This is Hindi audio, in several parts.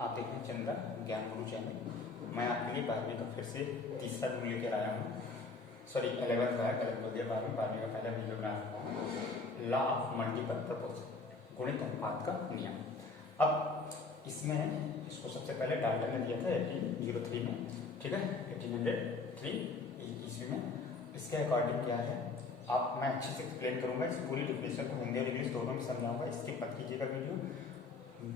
आप देख रहे हैं चंद्रा ज्ञान गुरु चैनल। मैं आपके लिए 12वीं का फिर से तीसरा वीडियो लेकर आया हूँ। सॉरी 11th का है, गलत बोल दिया। 12वीं का पहला वीडियो बना रहा हूँ। लॉ ऑफ मल्टीपल प्रपोर्शन, गुणित अनुपात का नियम। अब इसमें इसको सबसे पहले डाल्टन ने दिया था 1803 में, ठीक है, 1803 ईस्वी में। इसके अकॉर्डिंग क्या है, आप मैं अच्छे से एक्सप्लेन करूंगा। इस पूरी डिफिनेशन को हिंदी और इंग्लिश दोनों में समझाऊंगा। स्किप मत कीजिएगा वीडियो।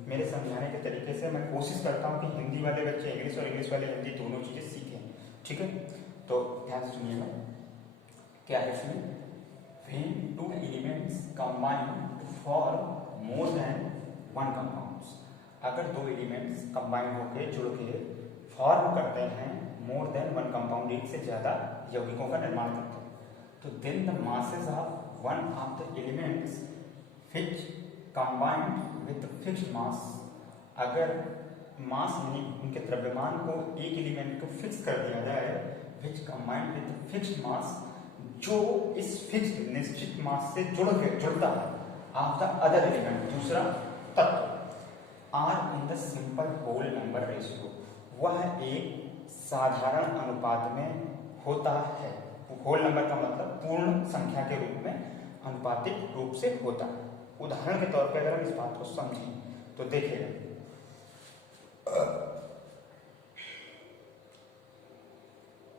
मेरे समझाने के तरीके से मैं कोशिश करता हूँ कि हिंदी वाले बच्चे इंग्लिश और इंग्लिश वाले हिंदी दोनों चीज़ें सीखें, ठीक है। तो ध्यान से सुनिएगा क्या है इसमें। When two elements combine to form more than one compounds, अगर दो एलिमेंट्स कंबाइन होकर जुड़ के फॉर्म करते हैं मोर देन वन कंपाउंड, एक से ज्यादा यौगिकों का निर्माण करते हैं, तो then the masses of one of the elements which combined with fixed mass, अगर मास यानी उनके द्रव्यमान को एक एलिमेंट को फिक्स कर दिया जाए, व्हिच कंबाइंड विद फिक्स्ड मास, जो इस फिक्स्ड निश्चित मास से जुड़ता है, ऑफ द अदर एलिमेंट, दूसरा तत्व, are in the simple whole number ratio, वह एक साधारण अनुपात में होता है। होल नंबर का मतलब पूर्ण संख्या के रूप में अनुपातिक रूप से होता है। उदाहरण के तौर पर अगर हम इस बात को समझें तो देखिएगा,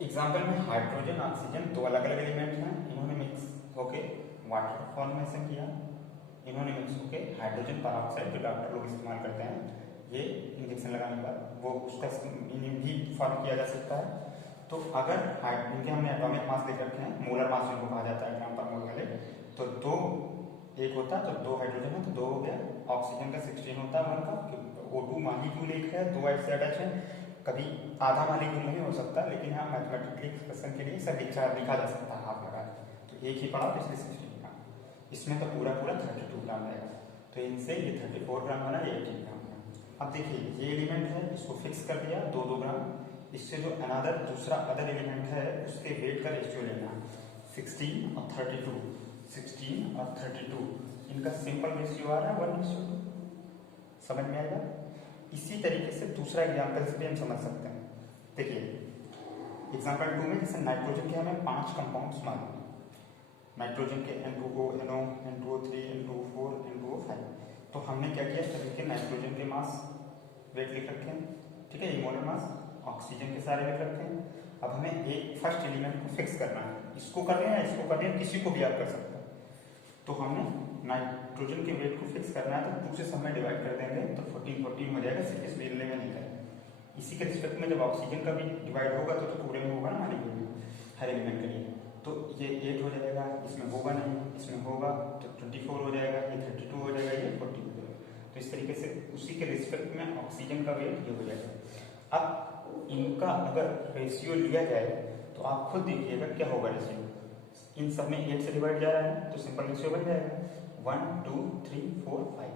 एग्जाम्पल में हाइड्रोजन ऑक्सीजन दो अलग अलग एलिमेंट हैं, इन्होंने मिक्स होके वाटर फॉर्मेशन किया, इन्होंने मिक्स होके हाइड्रोजन परऑक्साइड जो डॉक्टर लोग इस्तेमाल करते हैं, ये इंजेक्शन लगाने के बाद वो उसका भी फॉर्म किया जा सकता है। तो अगर इनके हमने एटॉमिक मास देख रखे हैं, मोलर मास जिनको कहा जाता है ग्राम पर मोल वाले, तो दो एक होता है, तो दो हाइड्रोजन है तो दो हो गया। ऑक्सीजन का 16 होता है वन का, O2 मॉलिक्यूल एक है, दो ऐसे अटैच है, कभी आधा मॉलिक्यूल नहीं हो सकता, लेकिन यहाँ मैथमेटिकली एक्सप्रेशन के लिए सब लिखा जा सकता है हाथ लगा। तो एक ही पड़ा तो इसलिए 16 ग्राम, इसमें तो पूरा 32 ग्राम रहेगा, तो इनसे ये 34 ग्राम बना, ये 18 ग्राम बना। अब देखिए ये एलिमेंट है, इसको फिक्स कर दिया 2-2 ग्राम, इससे जो अनदर दूसरा अदर एलिमेंट है उसके वेट का रेशियो लेना, 16 और 32, 16 और 32, इनका सिंपल रेशियो आ रहा है 1:2, समझ में आएगा। इसी तरीके से दूसरा एग्जाम्पल से भी हम समझ सकते हैं। देखिए एग्जाम्पल 2 में जैसे नाइट्रोजन के हमें 5 कंपाउंड्स मालूम है, नाइट्रोजन के N2O, NO, N2O3, N2O4, N2O5, तो हमने क्या किया, सभी के नाइट्रोजन के मास वेट लिख रखे हैं, ठीक है, ये मोलर मास, ऑक्सीजन के सारे लिख रखे हैं। अब हमें एक फर्स्ट एलिमेंट को फिक्स करना है, इसको कर रहे हैं, इसको कर रहे हैं, किसी को भी आप कर सकते हैं। तो हमने नाइट्रोजन के वेट को फिक्स करना है, तो 2 से सब में डिवाइड कर देंगे तो 14 हो जाएगा, सिर्फ इस बेलने में नहीं करेंगे। इसी के रिस्पेक्ट में जब ऑक्सीजन का भी डिवाइड होगा तो पूरे में होगा ना मॉलिक्यूल में, हर एलिमेंट के लिए, तो ये 8 हो जाएगा, इसमें होगा नहीं, इसमें होगा तो 24 हो जाएगा, ये 32 हो जाएगा, ये 40 हो जाएगा। तो इस तरीके से उसी के रिस्पेक्ट में ऑक्सीजन का वेट ये हो जाएगा। अब इनका अगर रेशियो लिया जाए तो आप खुद देखिएगा क्या होगा रेशियो, इन सब में 8 से डिवाइड जा रहा है तो सिंपल रेशियो बन जाएगा 1 2 3 4 5,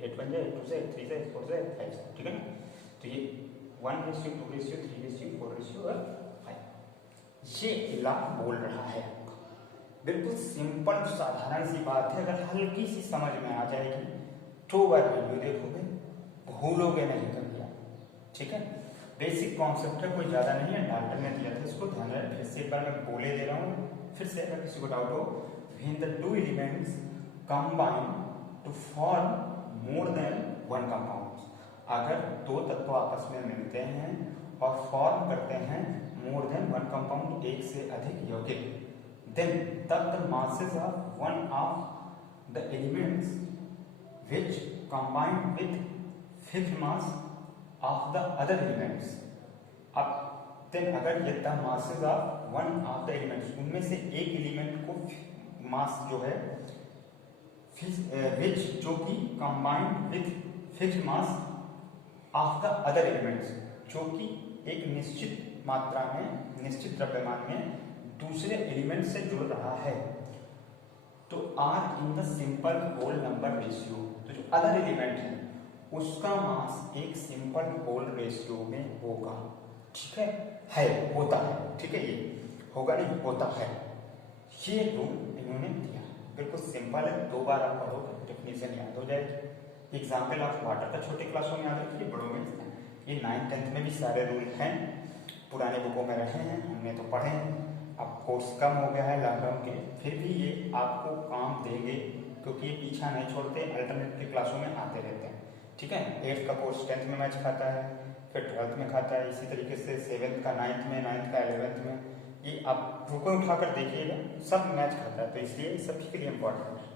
8 बन जाए, 2 से 3 से 4 से 5 से, ठीक है ना। तो ये 1:2, 2:3, 4:5, ये लॉ बोल रहा है। बिल्कुल सिंपल साधारण सी बात है, अगर हल्की सी समझ में आ जाएगी तो बार वीडियो देखोगे, भूलोगे नहीं कभी, ठीक है। बेसिक कॉन्सेप्ट है, कोई ज्यादा नहीं है, डाल्टन ने दिया था इसको, ध्यान रखें। फिर से एक बार मैं बोले दे रहा हूँ, फिर से अगर किसी को डाउट हो, when the two elements combine to form more than one compound, अगर दो तत्व आपस में मिलते हैं और फॉर्म करते हैं मोर देन वन कंपाउंड, एक से अधिक यौगिक, देन तब the masses of one of the elements which combined with fixed mass of the other elements, अब देन अगर ये the masses of one of the elements, उनमें से एक एलिमेंट को मास जो है विच, जो कि combined with fixed mass of the other elements, जो कि एक निश्चित मात्रा में, निश्चित द्रव्यमान में दूसरे एलिमेंट से जुड़ रहा है, तो are in the simple whole number ratio, तो जो अदर एलिमेंट है उसका मास एक सिंपल होल रेशियो में होगा, ठीक है होता है, ठीक है, ये होगा नहीं, होता है। ये रूल इन्होंने दिया, बिल्कुल सिंपल है, 2 बार आप पढ़ो, डेफिनेशन याद हो जाएगी। एग्जाम्पल ऑफ वाटर का छोटे क्लासों में याद रखिए, बड़ों में ये 9th-10th में भी सारे रूल हैं, पुराने बुकों में रहे हैं, हमने तो पढ़े हैं। अब कोर्स कम हो गया है लॉकडाउन के, फिर भी ये आपको काम देंगे क्योंकि ये पीछा नहीं छोड़ते, अल्टरनेटिव क्लासों में आते रहते हैं। ठीक है, 8th का कोर्स 10th में मैच खाता है, फिर 12th में खाता है, इसी तरीके से 7th का 9th में, 9th का 11th में, ये आप रुको उठाकर देखिएगा सब मैच खाता है, तो इसलिए सभी के लिए इम्पोर्टेंट है।